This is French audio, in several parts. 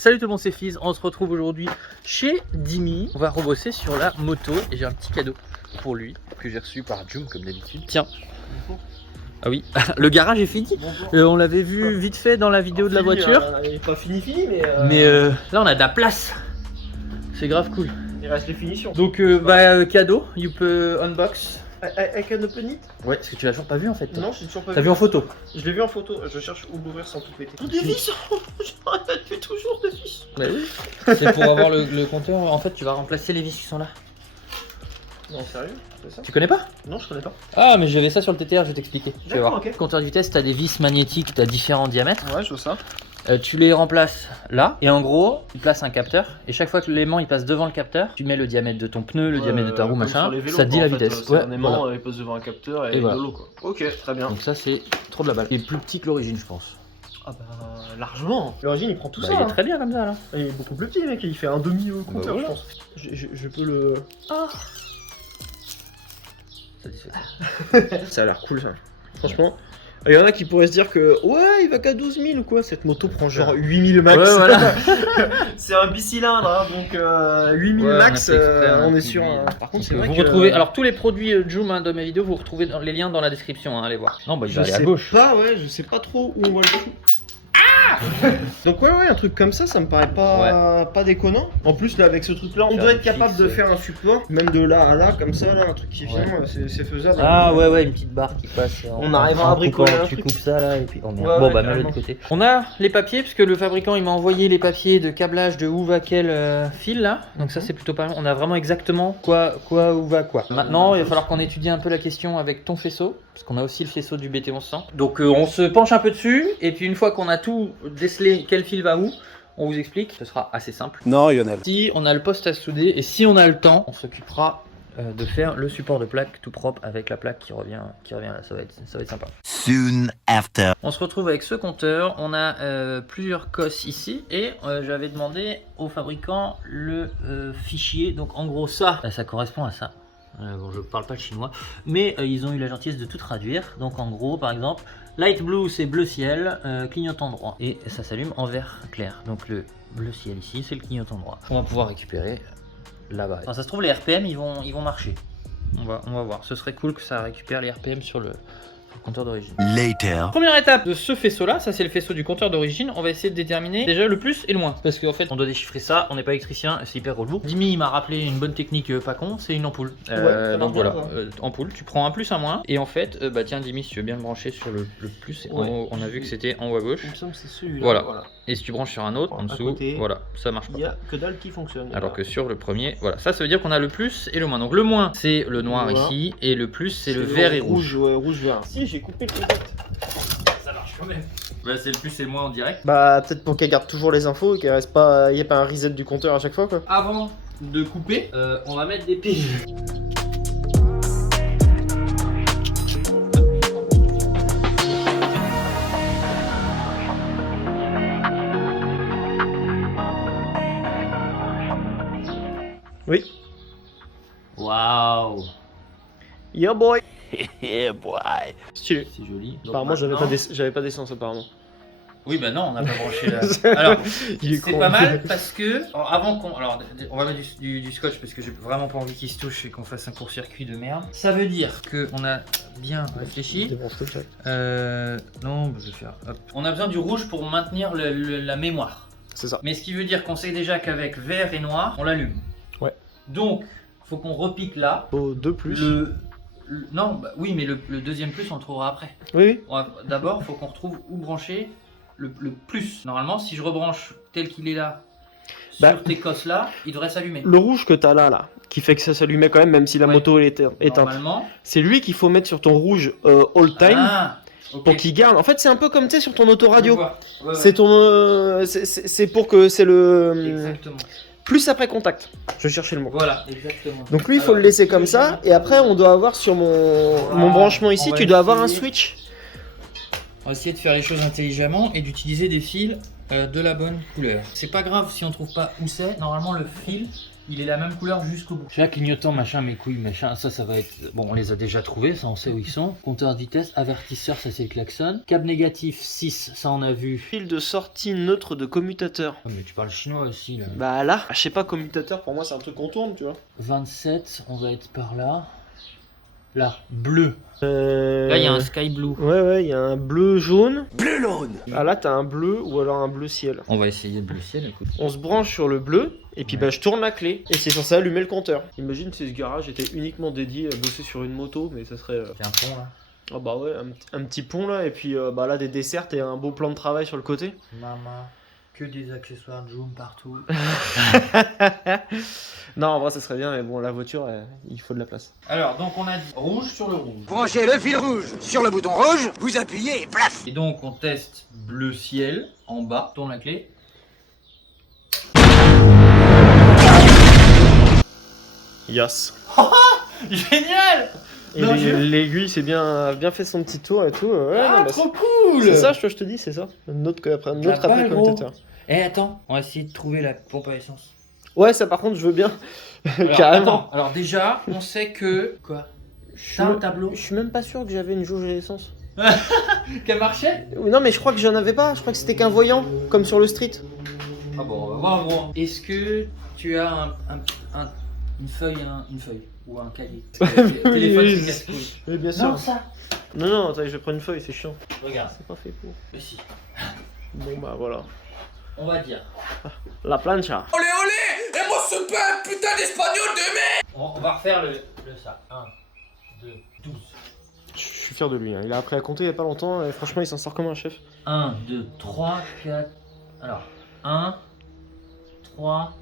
Salut tout le monde, c'est Fizz. On se retrouve aujourd'hui chez Dimi. On va rebosser sur la moto et j'ai un petit cadeau pour lui que j'ai reçu par Jum comme d'habitude. Tiens. Ah oui, le garage est fini. On l'avait vu vite fait dans la vidéo de la voiture. Il n'est pas fini, mais là on a de la place. C'est grave cool. Il reste les finitions. Donc cadeau, you peut unbox. I can open it? Ouais, parce que tu l'as toujours pas vu en fait. Non, j'ai toujours pas vu. T'as vu en photo? Je l'ai vu en photo, je cherche où l'ouvrir sans tout péter. Des vis. J'arrête depuis toujours des vis. Bah oui. C'est pour avoir le compteur. En fait, tu vas remplacer les vis qui sont là. Non, sérieux? C'est ça? Tu connais pas? Non, je connais pas. Ah, mais j'avais ça sur le TTR, je vais t'expliquer. Tu vas voir. Ok. Compteur de vitesse, t'as des vis magnétiques, t'as différents diamètres. Ouais, je vois ça. Tu les remplaces là, et en gros, tu places un capteur, et chaque fois que l'aimant il passe devant le capteur, tu mets le diamètre de ton pneu, le diamètre de ta roue, machin, ça te dit la vitesse. Ouais, un aimant, il passe devant un capteur et voilà. YOLO quoi. Ok, très bien. Donc ça, c'est trop de la balle. Il est plus petit que l'origine, je pense. Ah bah, largement. L'origine, il prend tout ça. Il est très bien comme ça là. Il est beaucoup plus petit, mec, il fait un demi-compteur, voilà. je pense. Je peux le. Ah. Ça a l'air cool ça. Franchement. Il y en a qui pourraient se dire que ouais, il va qu'à 12 000 ou quoi. Cette moto prend genre 8 000 max. Ouais, voilà. C'est un bicylindre, hein, donc 8 000 max, on est sûr. Par contre, c'est vrai vous que retrouvez. Alors, tous les produits Joom hein, de mes vidéos, vous retrouvez dans les liens dans la description. Hein, allez voir. Non, bah, il va aller à gauche. Je sais pas trop où on va le foutre. Donc ouais, un truc comme ça me paraît pas déconnant. En plus là avec ce truc là, on doit être capable de faire un support, même de là à là comme ça là, un truc qui vient, c'est faisable. Ah ouais, une petite barre qui passe. On arrivera à bricoler un Tu truc. coupes ça là et puis on est. Ouais, Bon ouais, bah mets de l'autre côté. On a les papiers puisque le fabricant il m'a envoyé les papiers de câblage de où va quel fil là. Donc ça c'est plutôt pas mal. On a vraiment exactement quoi où va quoi. Maintenant il va falloir qu'on étudie un peu la question avec ton faisceau. Parce qu'on a aussi le faisceau du BT1100. Donc on se penche un peu dessus, et puis une fois qu'on a tout décelé, quel fil va où, on vous explique. Ce sera assez simple. Non, Lionel. Si on a le poste à souder, et si on a le temps, on s'occupera de faire le support de plaque tout propre avec la plaque qui revient là. Ça va être sympa. Soon after. On se retrouve avec ce compteur. On a plusieurs cosses ici, et j'avais demandé au fabricant le fichier. Donc en gros ça correspond à ça. Bon, je parle pas le chinois, mais ils ont eu la gentillesse de tout traduire. Donc en gros, par exemple, light blue c'est bleu ciel, clignotant droit, et ça s'allume en vert clair. Donc le bleu ciel ici, c'est le clignotant droit. On va pouvoir récupérer là-bas. Enfin, ça se trouve les RPM ils vont marcher. On va voir. Ce serait cool que ça récupère les RPM sur le compteur d'origine. Later. Première étape de ce faisceau là, ça c'est le faisceau du compteur d'origine. On va essayer de déterminer déjà le plus et le moins, parce qu'en fait on doit déchiffrer ça, on n'est pas électricien, c'est hyper relou. Dimi il m'a rappelé une bonne technique pas con, c'est une ampoule. Donc voilà, ampoule, tu prends un plus un moins, et en fait tiens Dimi, si tu veux bien le brancher sur le plus en haut, on a vu que c'était en haut à gauche. Il me semble que c'est celui-là. Voilà. Et si tu branches sur un autre en dessous, côté, voilà, ça marche pas. Il y a que dalle qui fonctionne. Alors que sur le premier, voilà, ça veut dire qu'on a le plus et le moins. Donc le moins c'est le noir ici, et le plus c'est le vert et rouge. Ouais, rouge vert. Si, j'ai coupé le contact. Ça marche quand même. Bah c'est le plus et le moins en direct. Bah peut-être pour qu'elle garde toujours les infos et qu'elle reste pas, y a pas un reset du compteur à chaque fois quoi. Avant de couper, on va mettre des piles. Oui. Waouh. Yeah boy. Yeah, boy. Stylé. C'est joli. Donc Apparemment maintenant- j'avais pas d'essence apparemment. Oui bah non, on n'a pas branché là. Alors, Il est c'est con. pas mal parce que avant qu'on, alors on va mettre du scotch parce que j'ai vraiment pas envie qu'il se touche et qu'on fasse un court-circuit de merde. Ça veut dire que on a bien réfléchi. Débranche-le direct. Non, bah, je vais faire. Hop. On a besoin du rouge pour maintenir la mémoire. C'est ça. Mais ce qui veut dire qu'on sait déjà qu'avec vert et noir, on l'allume. Ouais. Donc, faut qu'on repique là. Au 2 plus. Non, bah, oui, mais le deuxième plus, on le trouvera après. Oui. D'abord, faut qu'on retrouve où brancher le plus. Normalement, si je rebranche tel qu'il est là, sur tes cosses là, il devrait s'allumer. Le rouge que t'as là, qui fait que ça s'allumait quand même si la moto elle est éteinte. Normalement. C'est lui qu'il faut mettre sur ton rouge all time. Ah, ok. Pour qu'il garde. En fait, c'est un peu comme tu sais sur ton autoradio. Je vois. Ouais, C'est ton. C'est pour que c'est le. Exactement. Plus après contact. Je cherchais le mot. Voilà, exactement. Donc lui, il faut le laisser comme ça. Et après, on doit avoir sur mon branchement ici, on va tu dois avoir un essayer. switch. On va essayer de faire les choses intelligemment et d'utiliser des fils de la bonne couleur. C'est pas grave si on trouve pas où c'est. Normalement, le fil, il est la même couleur jusqu'au bout. Tu vois, clignotant, machin, mes couilles, machin, ça va être... Bon, on les a déjà trouvés, ça on sait où ils sont. Compteur de vitesse, avertisseur, ça c'est le klaxon. Câble négatif 6, ça on a vu. Fil de sortie neutre de commutateur. Oh, mais tu parles chinois aussi là. Bah là, je sais pas, commutateur pour moi c'est un truc qu'on tourne, tu vois. 27, on va être par là. Là, bleu. Là Là, il y a un sky blue. Ouais, il y a un bleu jaune. Bleu jaune. Ah là, t'as un bleu ou alors un bleu ciel. On va essayer le bleu ciel, écoute. On se branche sur le bleu et puis Ouais. bah je tourne la clé et c'est censé allumer le compteur. Imagine si ce garage était uniquement dédié à bosser sur une moto, mais ça serait. C'est un pont là. Ah bah ouais, un petit pont là et puis bah là des dessertes et un beau plan de travail sur le côté. Maman, que des accessoires Joom partout. Non, en vrai ça serait bien, mais bon, la voiture, il faut de la place. Alors, donc on a dit rouge sur le rouge. Branchez le fil rouge sur le bouton rouge, vous appuyez et plaf. Et donc on teste bleu ciel en bas. Tourne la clé. Yes. Génial. Et Non, l'aiguille c'est bien fait son petit tour et tout. Ouais, non, bah, trop cool. c'est ça, je te dis, c'est ça. Notre après commutateur. Eh attends, on va essayer de trouver la pompe à essence. Ouais, ça par contre, je veux bien. Alors, Carrément. attends, alors déjà, on sait que... Quoi? T'as un tableau Je suis même pas sûr que j'avais une jauge à essence. qui marchait? Non, mais je crois que j'en avais pas. Je crois que c'était qu'un voyant, comme sur le street. Ah bon, on va voir gros. Est-ce que tu as une feuille ou un cahier? Téléphone, oui, c'est casse-couille. Oui, bien sûr. Non, ça. Non, attends, je vais prendre une feuille, c'est chiant. Regarde. C'est pas fait pour. Mais si. Bon, bah voilà. On va dire. La plancha. Olé olé, et moi ce pas putain d'espagnol de merde. On va refaire le ça. 1, 2, 12. Je suis fier de lui. Hein. Il a appris à compter il y a pas longtemps et franchement, il s'en sort comme un chef. 1, 2, 3, 4. Alors, 1, 3,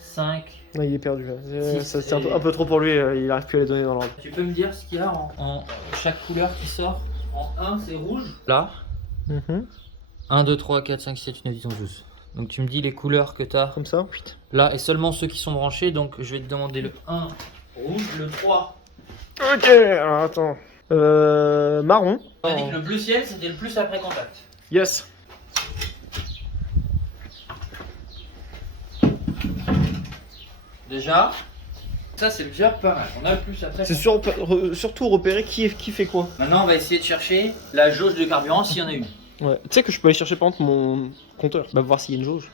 5. Ouais, il est perdu. Là. Six, C'est et- un peu trop pour lui. Il arrive plus à les donner dans l'ordre. Tu peux me dire ce qu'il y a en chaque couleur qui sort? En 1, c'est rouge. Là. 1, 2, 3, 4, 5, 6, 7, 8, 9, 10, 11, 12. Donc tu me dis les couleurs que tu as Comme ça. là et seulement ceux qui sont branchés. Donc je vais te demander le 1 rouge, le 3. Ok, alors attends. Marron. On a dit que le bleu ciel c'était le plus après contact. Yes. Déjà, ça c'est déjà pas mal. On a le plus après. C'est surtout repérer qui fait quoi. Maintenant on va essayer de chercher la jauge de carburant s'il y en a une. Ouais. Tu sais que je peux aller chercher par exemple mon compteur. Bah voir s'il y a une jauge.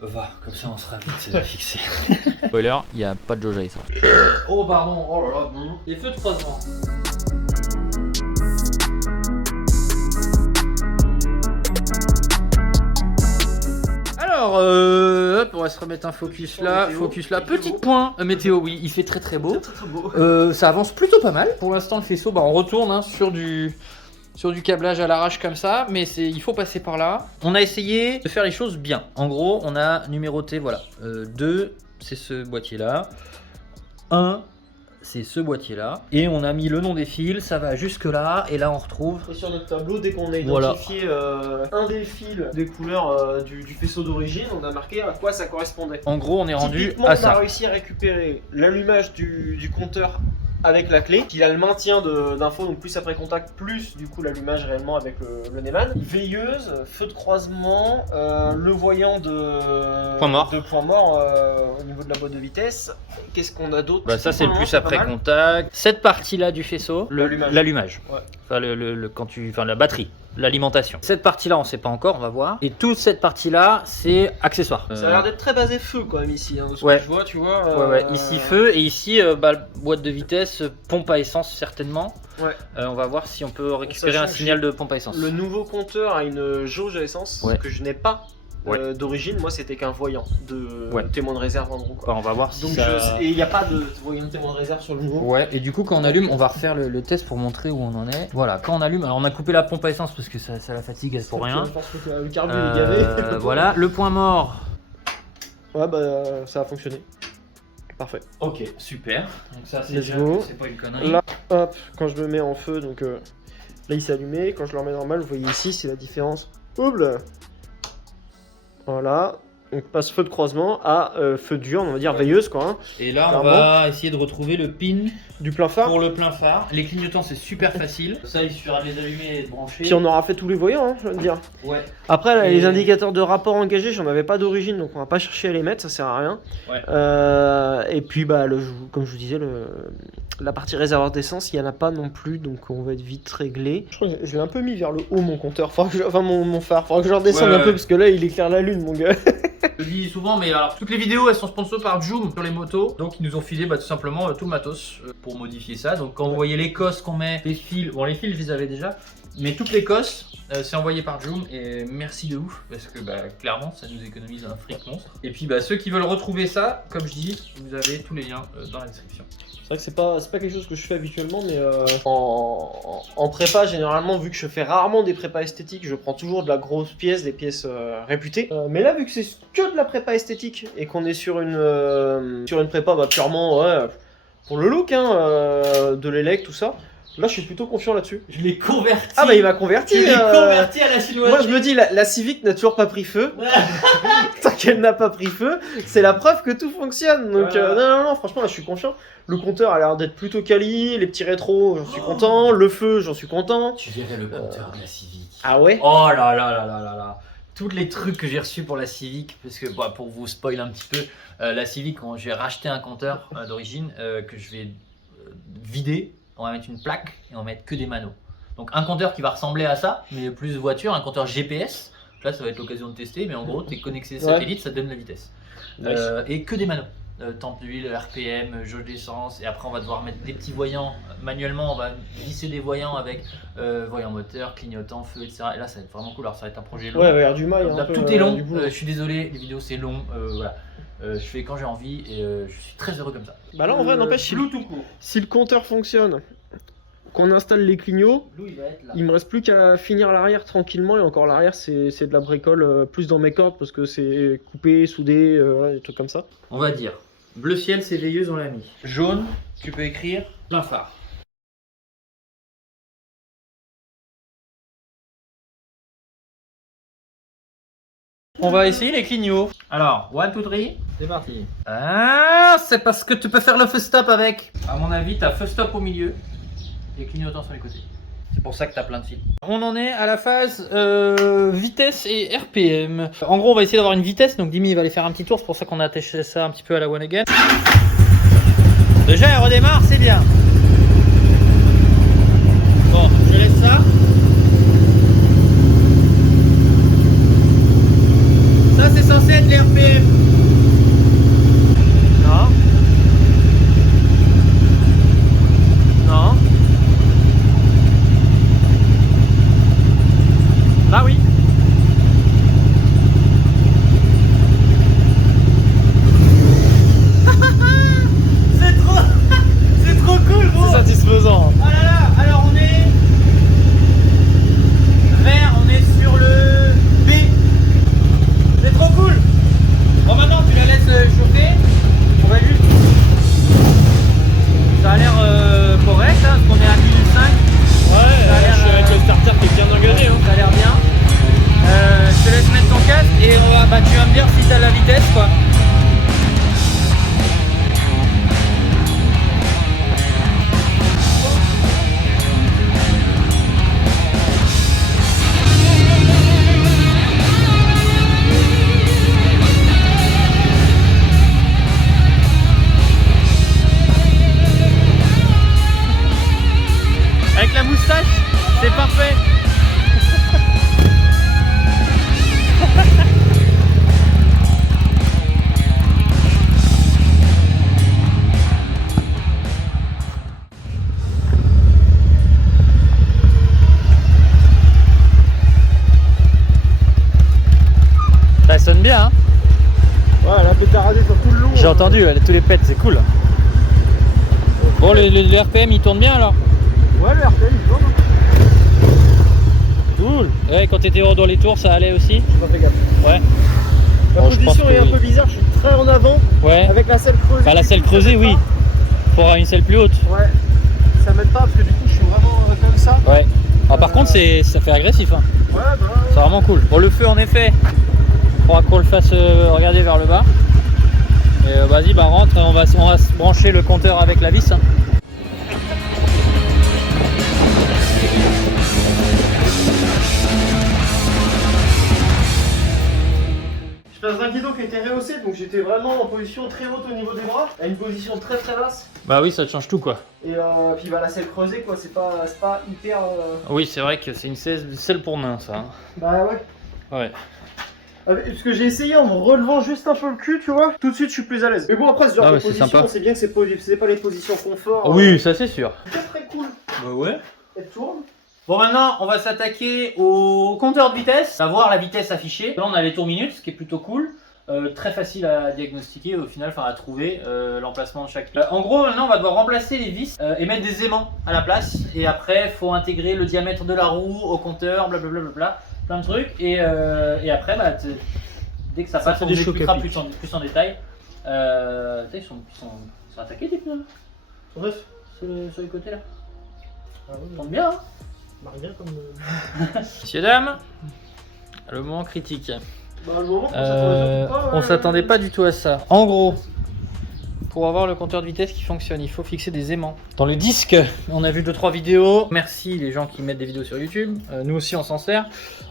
Va, comme ça on sera vite fixé. Spoiler, il n'y a pas de jauge à essence. Oh pardon, oh là là, les feux de croisement. Alors, hop, on va se remettre un focus là, Petit point, météo, oui, il fait très très beau. Très beau. Ça avance plutôt pas mal. Pour l'instant, le faisceau, bah, on retourne hein, sur du câblage à l'arrache comme ça, mais il faut passer par là. On a essayé de faire les choses bien. En gros, on a numéroté, voilà, 2, c'est ce boîtier-là. 1, c'est ce boîtier-là. Et on a mis le nom des fils, ça va jusque là, et là on retrouve... Et sur notre tableau, dès qu'on a Voilà. identifié un des fils des couleurs du faisceau d'origine, on a marqué à quoi ça correspondait. En gros, on est rendu Typiquement, à on a ça. réussi à récupérer l'allumage du compteur avec la clé, qu'il a le maintien d'infos, donc plus après contact, plus du coup l'allumage réellement avec le Neyman. Veilleuse, feu de croisement, le voyant de Point mort. Au niveau de la boîte de vitesse. Qu'est-ce qu'on a d'autre? Bah ça c'est le Point plus mort, après pas mal. contact. Cette partie-là du faisceau, L'allumage. l'allumage. Ouais. Enfin la batterie, l'alimentation. Cette partie-là on sait pas encore, on va voir. Et toute cette partie-là c'est accessoire. Ça a l'air d'être très basé feu quand même ici, hein, de ce Ouais. que je vois, tu vois. Ouais, ici feu et ici boîte de vitesse, pompe à essence certainement. Ouais. On va voir si on peut récupérer sachant un que signal de pompe à essence. Le nouveau compteur a une jauge à essence Ouais. que je n'ai pas Ouais. d'origine. Moi, c'était qu'un voyant de Ouais. témoin de réserve en gros. Quoi. On va voir si Donc, ça... et il n'y a pas de voyant de témoin de réserve sur le nouveau. Ouais, et du coup quand on allume, on va refaire le test pour montrer où on en est. Voilà, quand on allume, alors on a coupé la pompe à essence parce que ça la fatigue pour rien. Je pense que le carbu est gavé. Voilà, le point mort. Ouais, bah ça a fonctionné. Parfait. Ok, super. Donc ça c'est Let's déjà go. que c'est pas une connerie. Là, hop, quand je me mets en feu, donc là il s'est allumé. Quand je le remets normal, vous voyez ici, c'est la différence. Hop là. Voilà. Donc passe feu de croisement à feu dur, on va dire veilleuse quoi. Hein. Et là, on Clairement. va essayer de retrouver le pin Du plein phare. pour le plein phare. Les clignotants, c'est super facile. Ça, il suffira de les allumer et de brancher. Puis on aura fait tous les voyants, hein, je veux te dire. Ouais. Après, là, Et- les indicateurs de rapport engagés, j'en avais pas d'origine, donc on va pas chercher à les mettre, ça sert à rien. Ouais. Et puis, bah, comme je vous disais, la partie réservoir d'essence, il y en a pas non plus, donc on va être vite réglé. Je crois que je l'ai un peu mis vers le haut, mon compteur, enfin mon phare. Faudra que je redescende Ouais, un peu, ouais. parce que là, il éclaire la lune, mon gars. Je le dis souvent, mais alors toutes les vidéos elles sont sponsors par Joom sur les motos, donc ils nous ont filé tout simplement tout le matos pour modifier ça. Donc quand vous voyez les cosses qu'on met, les fils, bon les fils je les avais déjà, mais toutes les cosses c'est envoyé par Joom et merci de ouf parce que clairement ça nous économise un fric monstre. Et puis ceux qui veulent retrouver ça, comme je dis, vous avez tous les liens dans la description. C'est vrai que c'est pas quelque chose que je fais habituellement, mais en prépa, généralement, vu que je fais rarement des prépas esthétiques, je prends toujours de la grosse pièce, des pièces réputées. Mais là, vu que c'est que de la prépa esthétique et qu'on est sur une prépa purement pour le look, de l'élect, tout ça, là, je suis plutôt confiant là-dessus. Je l'ai converti. Ah bah il m'a converti. Je l'ai converti à la chinoise. Moi je me dis la Civic n'a toujours pas pris feu. Tant qu'elle n'a pas pris feu, c'est la preuve que tout fonctionne. Donc non, franchement là je suis confiant. Le compteur a l'air d'être plutôt quali, les petits rétros j'en suis content, le feu j'en suis content. Tu verrais le compteur de la Civic. Ah ouais. Oh là là là là là là. Tous les trucs que j'ai reçus pour la Civic, parce que pour vous spoiler un petit peu, la Civic, quand j'ai racheté un compteur d'origine que je vais vider, on va mettre une plaque et on va mettre que des manos. Donc un compteur qui va ressembler à ça, mais plus voiture, un compteur GPS. Là, ça va être l'occasion de tester, mais en gros, tu es connecté satellite, ça te donne la vitesse. Nice. Et que des manos. Temp d'huile, RPM, jauge d'essence, et après on va devoir mettre des petits voyants manuellement, on va glisser des voyants avec voyant moteur, clignotant, feu, etc. Et là ça va être vraiment cool, alors ça va être un projet long. Ouais, du mail. Là, tout est long, je suis désolé, les vidéos c'est long, voilà. Je fais quand j'ai envie et je suis très heureux comme ça. Bah là en vrai n'empêche si le compteur fonctionne, qu'on installe les clignots, Lou, il va être là. il me reste plus qu'à finir l'arrière tranquillement, et encore l'arrière c'est de la bricole plus dans mes cordes parce que c'est coupé, soudé, des trucs comme ça. On va dire, bleu ciel c'est veilleuse, on l'a mis. Jaune, tu peux écrire plein phare. On va essayer les clignots. Alors, 1, 2, 3, c'est parti. Ah, c'est parce que tu peux faire le feu stop avec. À mon avis, t'as feu stop au milieu et clignotants sur les côtés. C'est pour ça que t'as plein de fils. On en est à la phase vitesse et RPM. En gros, on va essayer d'avoir une vitesse. Donc Dimi va aller faire un petit tour. C'est pour ça qu'on a attaché ça un petit peu à la one again. Déjà, elle redémarre, c'est bien. Bon, je laisse ça. Ça, c'est censé être les RPM. Non. Non. Là oui. C'est trop cool, gros. C'est satisfaisant. Oh là là, alors on est vert, on est sur le B. C'est trop cool. Bon, maintenant tu la laisses chauffer. On va juste. Ça a l'air correct, hein, parce qu'on est à 1005. Ouais, Ça a l'air, je suis avec le starter qui est bien engagé. Hein. Ça a l'air bien. Je te laisse mettre ton casque et tu vas me dire si t'as la vitesse quoi. Avec la moustache, c'est parfait. Ça sonne bien, hein. Ouais, elle a pétaradé sur tout le long. J'ai entendu, tous les pets, c'est cool. Bon, les RPM ils tournent bien alors. Ouais, le RPM il tourne. Cool. Ouais, quand t'étais dans les tours, ça allait aussi. J'ai pas fait gaffe. Ouais. La Bon, je position pense que est un oui. peu bizarre, je suis très en avant. Ouais. Avec la selle creusée. Bah, la du selle coup, ça creusée, m'aide oui. pas. Faudra une selle plus haute. Ouais. Ça m'aide pas parce que du coup je suis vraiment comme ça. Ouais. Ah, par contre, ça fait agressif. Hein. Ouais, bah ouais. C'est vraiment cool. Bon, le feu, en effet, Faudra qu'on le fasse regarder vers le bas. Et vas-y, bah rentre, on va se brancher le compteur avec la vis. Hein. Je passe d'un guidon qui était rehaussé, donc j'étais vraiment en position très haute au niveau des bras, à une position très très basse. Bah oui, ça te change tout quoi. Et puis bah là c'est creusé quoi, c'est pas hyper... Oui, c'est vrai que c'est une selle pour nain ça. Hein. Bah ouais. Ouais. Parce que j'ai essayé en me relevant juste un peu le cul, tu vois, tout de suite je suis plus à l'aise. Mais bon après ce genre de position, on sait bien que c'est pas les positions confort. Oui, ça c'est sûr. C'est très cool. Bah ouais. Elle tourne. Bon maintenant on va s'attaquer au compteur de vitesse, à voir la vitesse affichée. Là on a les tours minutes, ce qui est plutôt cool. Très facile à diagnostiquer au final, enfin à trouver l'emplacement de chaque. En gros maintenant on va devoir remplacer les vis et mettre des aimants à la place. Et après faut intégrer le diamètre de la roue au compteur, blablabla, plein de trucs. Et après bah, dès que ça passe on expliquera plus en détail. Ils sont attaqués tes pneus. Bref. Sur les côtés là. Ah oui, Ils tournent bien hein. bien comme... Messieurs, dames, le moment critique. Bah le moment on s'attendait pas du tout à ça. En gros, pour avoir le compteur de vitesse qui fonctionne, il faut fixer des aimants. Dans le disque, on a vu 2-3 vidéos. Merci les gens qui mettent des vidéos sur YouTube. Nous aussi on s'en sert.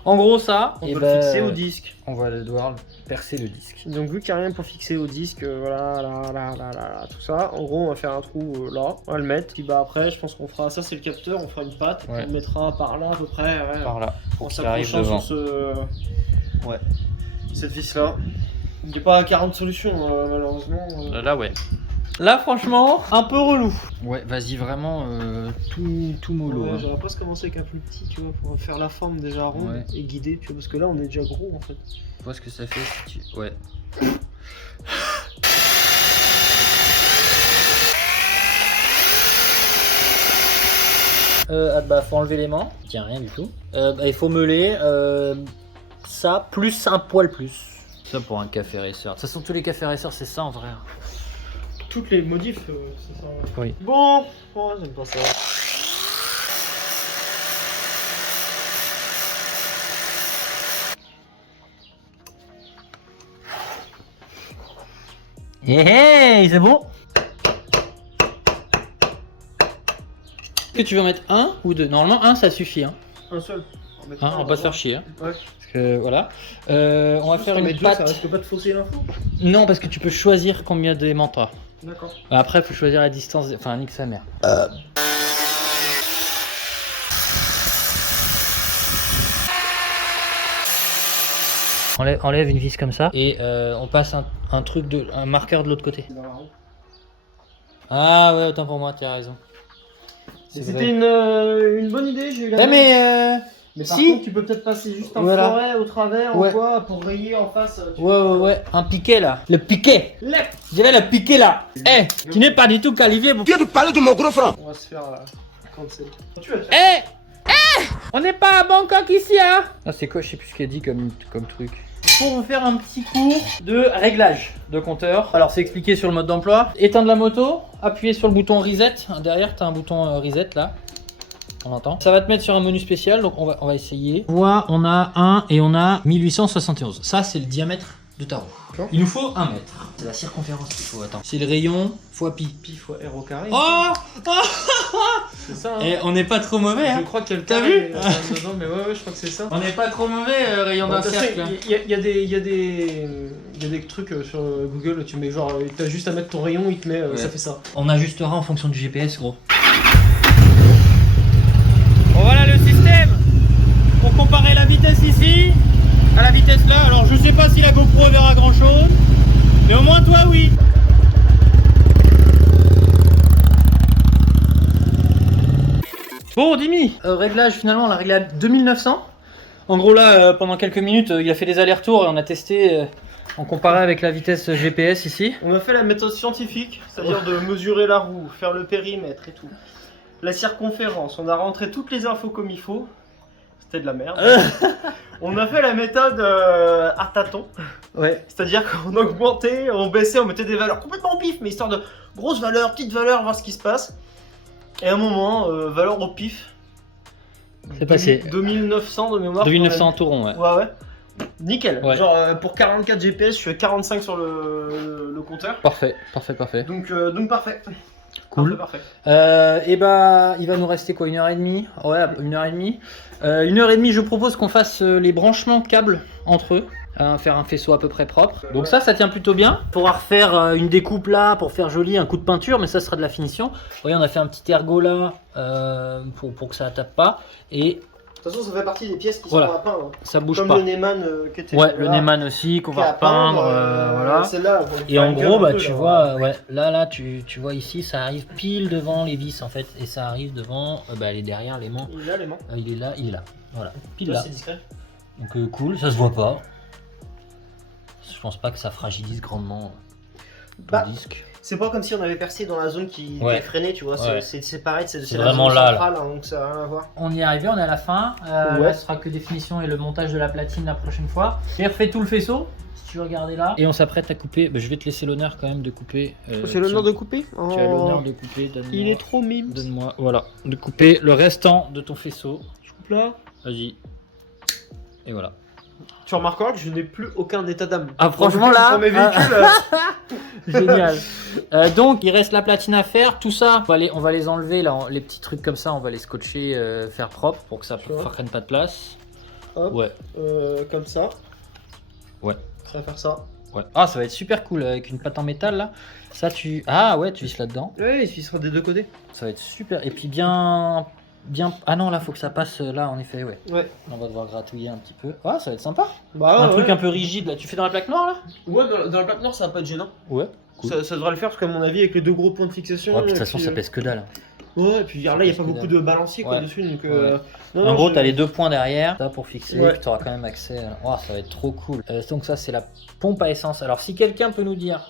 En gros ça, on peut le fixer au disque. On va devoir percer le disque. Donc vu qu'il n'y a rien pour fixer au disque, voilà, là, tout ça, en gros on va faire un trou là, on va le mettre. Puis bah après je pense qu'on fera, ça c'est le capteur, on fera une patte, on le mettra par là à peu près. Ouais, par là, pour en qu'il arrive s'accrochant devant. sur cette vis là. Il n'y a pas 40 solutions malheureusement. Là ouais. Là franchement, un peu relou. Ouais, vas-y vraiment tout mollo. Ouais, hein. j'aurais pas commencé avec un plus petit, tu vois, pour faire la forme déjà ronde et guider, tu vois, parce que là on est déjà gros en fait. Tu vois ce que ça fait si tu... Ouais. Bah faut enlever l'aimant, il tient rien du tout. Il faut meuler ça plus un poil plus. Ça pour un café racer. De toute façon tous les cafés racers c'est ça en vrai. Toutes les modifs, c'est ça. Oui. Bon, j'aime pas ça. Hey, c'est bon. Est-ce que tu veux mettre un ou deux? Normalement un ça suffit. Hein. Un seul. On va pas se faire chier. Hein. Ouais. Parce que voilà. On va faire une patte. Ça risque pas de fausser l'info. Non, parce que tu peux choisir combien d'aimants t'as. D'accord. Après, il faut choisir la distance. Enfin, nique sa mère. Enlève une vis comme ça et on passe un marqueur de l'autre côté. Ah ouais, autant pour moi, tu as raison. C'était une bonne idée, j'ai eu la mais par si contre, tu peux peut-être passer juste un forêt au travers ou quoi pour rayer en face. Ouais, un piquet là. Le piquet. J'avais le piquet là. Tu n'es pas du tout qualifié pour... Tu viens de parler de mon gros frère. On va se faire cancel. On n'est pas à Bangkok ici, hein. Ah, c'est quoi? Je sais plus ce qu'elle dit comme truc. Pour vous faire un petit cours de réglage de compteur. Alors c'est expliqué sur le mode d'emploi. Éteindre la moto, appuyer sur le bouton reset. Derrière tu as un bouton reset là. On entend. Ça va te mettre sur un menu spécial, donc on va essayer. On a 1 et on a 1871. Ça c'est le diamètre de ta roue. Il nous faut 1 mètre. C'est la circonférence qu'il faut, attends. C'est le rayon fois pi. Pi fois R au carré. Oh C'est ça. Hein. Et on n'est pas trop mauvais, hein. Je crois qu'il y a le T'as carré, vu dedans, mais ouais, je crois que c'est ça. On n'est pas trop mauvais, rayon d'un cercle. Il y a des trucs sur Google, tu mets genre, t'as juste à mettre ton rayon, il te met, ça fait ça. On ajustera en fonction du GPS, gros. Bon, voilà le système. Pour comparer la vitesse ici à la vitesse là. Alors je sais pas si la GoPro verra grand chose, mais au moins toi oui. Bon Dimi, réglage finalement on l'a réglé à 2900. En gros là pendant quelques minutes il a fait des allers-retours et on a testé, on comparait avec la vitesse GPS ici. On a fait la méthode scientifique, c'est-à-dire de mesurer la roue, faire le périmètre et tout. La circonférence, on a rentré toutes les infos comme il faut. C'était de la merde. On a fait la méthode à tâtons. Ouais. C'est-à-dire qu'on augmentait, on baissait, on mettait des valeurs complètement au pif, mais histoire de grosses valeurs, petites valeurs, voir ce qui se passe. Et à un moment, valeur au pif. C'est passé. 2900 de mémoire. 2900 en tout rond, ouais. Ouais. nickel. Ouais. Genre pour 44 GPS, je suis à 45 sur le compteur. Parfait. Donc parfait. Cool. Parfait. Et bah, il va nous rester quoi, 1h30? Ouais, 1h30. 1h30, je propose qu'on fasse les branchements câbles entre eux. Faire un faisceau à peu près propre. Donc ça tient plutôt bien. On pourra refaire une découpe là pour faire joli, un coup de peinture, mais ça sera de la finition. Vous voyez, on a fait un petit ergot là pour que ça tape pas. Et De toute façon, ça fait partie des pièces qui Voilà. sont à peindre. ça bouge Comme pas. le Neyman qui était. Ouais, le là, Neyman aussi qu'on qui est va à peindre, repeindre. Voilà. Celle-là. Et en gros, bah tu vois, ouais, là, tu vois ici, ça arrive pile devant les vis en fait, et ça arrive devant, bah elle est derrière l'aimant. Il est là, l'aimant. Il est là, voilà, pile là. C'est discret. Donc cool, ça se voit pas. Je pense pas que ça fragilise grandement ton Bah, disque. C'est pas comme si on avait percé dans la zone qui Ouais. est freinée, tu vois. Ouais. C'est pareil, c'est la vraiment zone là, centrale, hein, donc ça n'a rien à voir. On y est arrivé, on est à la fin. Ouais. Là, ce sera que des finitions et le montage de la platine la prochaine fois. J'ai refait tout le faisceau, si tu veux regarder là. Et on s'apprête à couper. Bah, je vais te laisser l'honneur quand même de couper. C'est l'honneur de couper. Tu as l'honneur de couper. Donne-moi. Il est trop mime. Donne-moi, voilà, de couper le restant de ton faisceau. Je coupe là. Vas-y. Et voilà. Tu remarqueras que je n'ai plus aucun état d'âme. Ah, franchement, là, Dans mes véhicules. Génial. Donc il reste la platine à faire, tout ça. On va les enlever là, les petits trucs comme ça, on va les scotcher, faire propre pour que ça ne prenne pas de place. Hop. Ouais. Comme ça. Ouais. Ça va faire ça. Ouais. Ah, ça va être super cool avec une pâte en métal là. Ça tu. Ah ouais, tu visses là-dedans. Ouais, il sera des deux côtés. Ça va être super. Et puis bien. Ah non, là faut que ça passe là en effet, ouais. Ouais. On va devoir gratouiller un petit peu. Ah, ça va être sympa. Bah Un truc un peu rigide là. Tu fais dans la plaque noire là? Ouais, dans la plaque noire, ça va pas être gênant. Ouais. Cool. Ça devrait le faire parce qu'à mon avis, avec les deux gros points de fixation. Ouais, puis de toute et façon puis, ça pèse que dalle. Ouais, et puis là, il n'y a pas que beaucoup dalle. de balancier quoi Ouais. dessus. Donc, Ouais. non, En gros, je- tu as les deux points derrière, ça pour fixer, Ouais. tu auras quand même accès. Oh, ça va être trop cool. Donc, ça, c'est la pompe à essence. Alors, si quelqu'un peut nous dire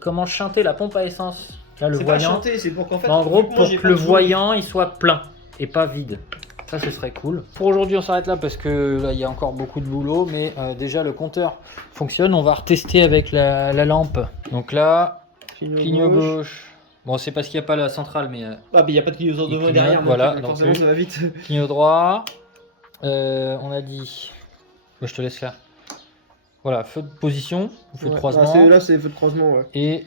comment chanter la pompe à essence, là, le C'est pas voyant. chanter, c'est pour qu'en fait. En gros, vu que moi, pour j'ai que pas le de zoom. voyant il soit plein et pas vide. Ça, ce serait cool. Pour aujourd'hui, on s'arrête là parce que là, il y a encore beaucoup de boulot. Mais déjà, le compteur fonctionne. On va retester avec la lampe. Donc là, clignot gauche. Bon, c'est parce qu'il n'y a pas la centrale, mais Ah, mais il n'y a pas de clignotant devant et clignote, derrière, voilà, donc donc, forcément ça va vite. clignot droit. On a dit. Bah, je te laisse faire. Voilà, feu de position, feu de croisement. Là, c'est feu de croisement, ouais. Et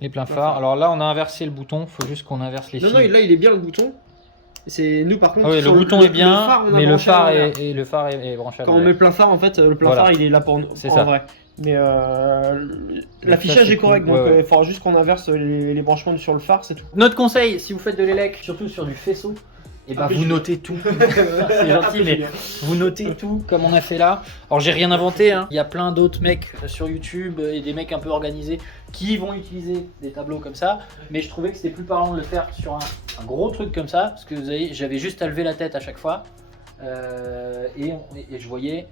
les pleins Plein phares. phare. Alors là, on a inversé le bouton. Faut juste qu'on inverse les Non, fils. non, là, il est bien le bouton. C'est nous, par contre. Ah oui, le sur bouton est bien, phare, on a mais le branché à phare l'envers. est branché à Quand on met l'envers. le plein phare, en fait, le plein Voilà. phare, il est là pour C'est en ça. vrai. Mais ça, l'affichage c'est est correct, cool. donc Ouais, ouais. il faudra juste qu'on inverse les branchements sur le phare, c'est tout. Notre conseil, si vous faites de l'élec, surtout sur du faisceau, et ben Après, vous je- notez tout. C'est gentil, mais vous notez tout comme on a fait là. Alors j'ai rien inventé, hein. Il y a plein d'autres mecs sur YouTube et des mecs un peu organisés qui vont utiliser des tableaux comme ça. Mais je trouvais que c'était plus parlant de le faire sur un gros truc comme ça, parce que vous savez, j'avais juste à lever la tête à chaque fois et je voyais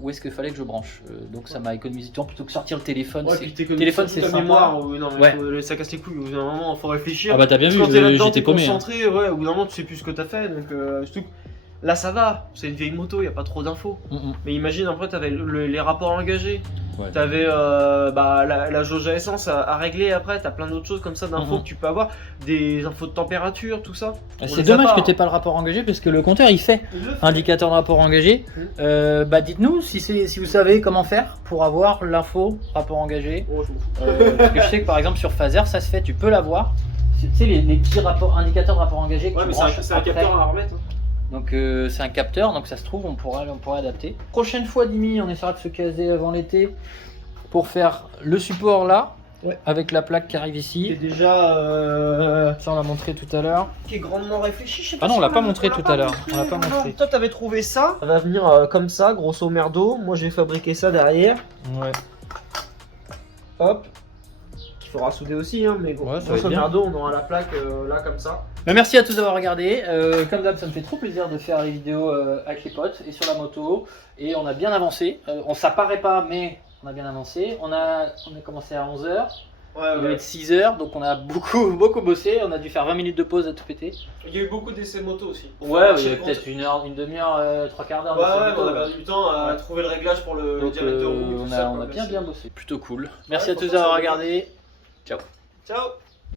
où est-ce qu'il fallait que je branche. Donc ça m'a économisé du temps plutôt que sortir le téléphone. Ouais, c'est- puis t'économises téléphone, surtout c'est ta sympa. mémoire, non, mais Ouais. ça casse les couilles, au bout d'un moment, faut réfléchir. Ah bah t'as bien vu, Quand t'es là-dedans, j'étais t'es paumé. Hein. concentré, ouais, au bout d'un moment, tu sais plus ce que t'as fait, donc surtout que là, ça va, c'est une vieille moto, y a pas trop d'infos. Mais imagine, après, t'avais les rapports engagés, Ouais. t'avais la jauge à essence à régler, après, t'as plein d'autres choses comme ça d'infos Mhm. que tu peux avoir, des infos de température, tout ça. On C'est les a dommage pas, que t'aies pas le rapport engagé parce que le compteur il fait indicateur de rapport engagé. Bah dites-nous si vous savez comment faire pour avoir l'info rapport engagé. Oh, je m'en fous. Parce que je sais que par exemple sur Phaser ça se fait, tu peux l'avoir. Tu sais les petits indicateurs de rapport engagé que Ouais, tu mais branches c'est un après. capteur à remettre. hein. Donc c'est un capteur, donc ça se trouve on pourra adapter. Prochaine fois Dimi, on essaiera de se caser avant l'été pour faire le support là. Ouais. Avec la plaque qui arrive Qui est ici. déjà Ça on l'a montré tout à l'heure. qui est grandement réfléchi. Je sais Ah non, si on l'a pas l'a- montré l'a tout pas à l'heure. montré. On l'a pas Non, montré. Toi, t'avais trouvé ça. Ça va venir comme ça, grosso merdo. Moi, j'ai fabriqué ça derrière. Ouais. Hop. Qu'il faudra souder aussi, hein, mais Ouais, ça va grosso être bien. merdo, on aura la plaque là comme ça. Bah, merci à tous d'avoir regardé. Comme d'hab, ça me fait trop plaisir de faire les vidéos avec les potes et sur la moto. Et on a bien avancé. Ça paraît pas, mais on a bien avancé. On a commencé à 11h. Ouais, Il doit être 6h, donc on a beaucoup bossé. On a dû faire 20 minutes de pause à tout péter. Il y a eu beaucoup d'essais moto aussi. Ouais, il y avait peut-être une heure, une demi-heure, trois quarts d'heure. Ouais, de ouais, moto, on a perdu du temps à Ouais. trouver le réglage pour le Donc diamètre de roue. on tout a, ça, on quoi, a mais c'est- bien bossé. Plutôt cool. Merci Ouais, à tous franchement, d'avoir ça va bien. regardé. Ciao. Ciao.